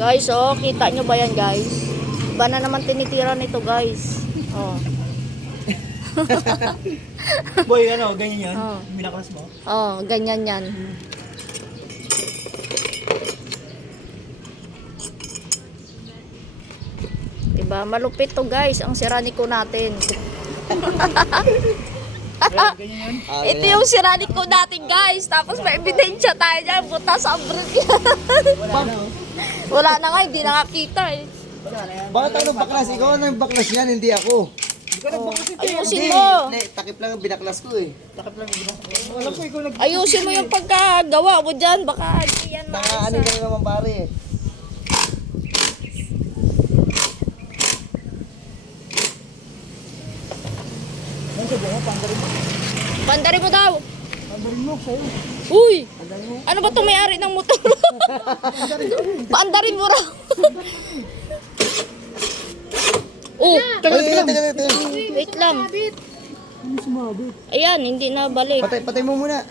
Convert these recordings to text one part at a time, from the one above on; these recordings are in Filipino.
Guys, oh, kita nyo ba yan, guys? Iba na naman tinitira nito, guys. Oh. Boy, ano, ganyan yan? Oh. Binaklas mo? Oh, ganyan yan. Diba? Malupit to, guys. Ang siraniko natin. Ayan, ganyan yan? Ito yung siraniko natin, guys. Tapos may ebidensya tayo dyan. Butas sa abroad yan. Wala na, oh. Wala na nga, hindi nakakita eh. Wala na yan. Bakit ano baklas? Ikaw ano yung baklas yan, hindi ako. Hindi ka nagbaklas ito. Ayusin mo. Hindi, takip lang ang binaklas ko eh. Takip lang yung binaklas. Alam ko, ikaw Ayusin mo yung pagkagawa mo dyan. Baka hindi yan Nakaani ka na naman pare eh. Ano sabi mo, pandarin mo. Pandarin mo daw. Pandarin mo, sa'yo. Uy! Ano ba itong may-ari ng motor? Paandarin mo raw. Oh, Teka. wait lang. Ano sumabit? Ayan, hindi na balik. Patay mo muna.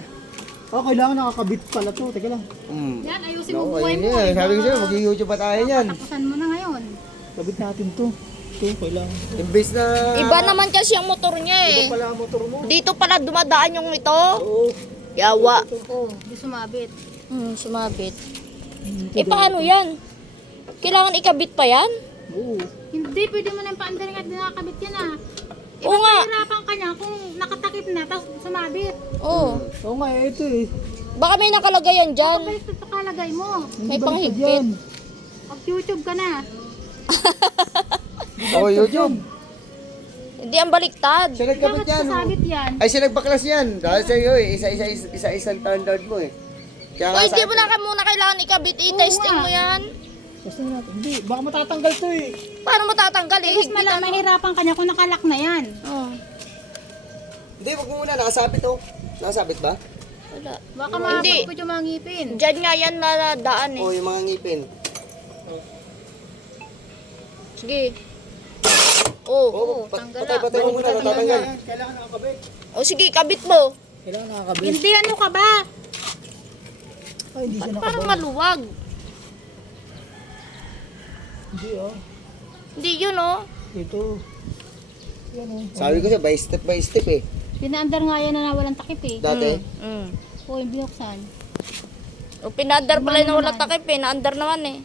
Oh, kailangan nakakabit pala to. Teka lang. Yan, ayusin mo No, buhay ayun mo. yan. Sabi ko sa'yo, mag-YouTube pa tayo yan. Tapusan mo na ngayon. Kabit natin to. Ito, kailangan. Imbes na... Iba naman kasi ang motor niya eh. Ito pala ang motor mo. Dito pala dumadaan yung ito. Oo. Yawa. Oh, di sumabit. Sumabit. Eh paano yan? Kailangan ikabit pa yan? Oo. Hindi, pwede mo na yung paandarin at nakakabit yan ah. Oo nga. Hirapan ka niya kung nakatakip na, tapos sumabit. Oo. Oo nga, ito eh. Baka may nakalagay yan dyan. Balik sa pakalagay mo. May Hindi panghigpit. baliktad yan. Mag-YouTube ka na. Oh, YouTube. Hindi ang baliktad. Siya nagkabit Bakit yan. oh. sasabit yan? Ay, siya nagpaklas yan. Dahil sa'yo eh, isa-isang standard mo eh. Kaya O nga hindi mo na muna kailangan ikabit. I-testing mo yan. Kasi natin. Hindi, baka matatanggal to eh. Paano matatanggal eh? Mas mahirapan ka niya kung nakalak na yan. Oh, Hindi, wag mo muna. Nakasabit oh. Nakasabit ba? wala. Baka Hindi. makapagpud yung mga ngipin. Diyan nga yan nadaan eh. Oh, yung mga ngipin. Sige. Oh. Oh, tanggal patay mo muna. Natatanggal. Kailangan nakakabit. O sige, kabit mo. Kailangan nakakabit. Hindi, ano ka ba? Ay, hindi siya Parang nakabit. maluwag. Hindi oh. Hindi yun oh. Ito. Yan oh. Sabi ko siya, by step eh. Pinaandar nga yan na walang takip eh. Dati. Mm. O, yung binuksan. O pinandar pala na wala takip eh. Naandar naman eh.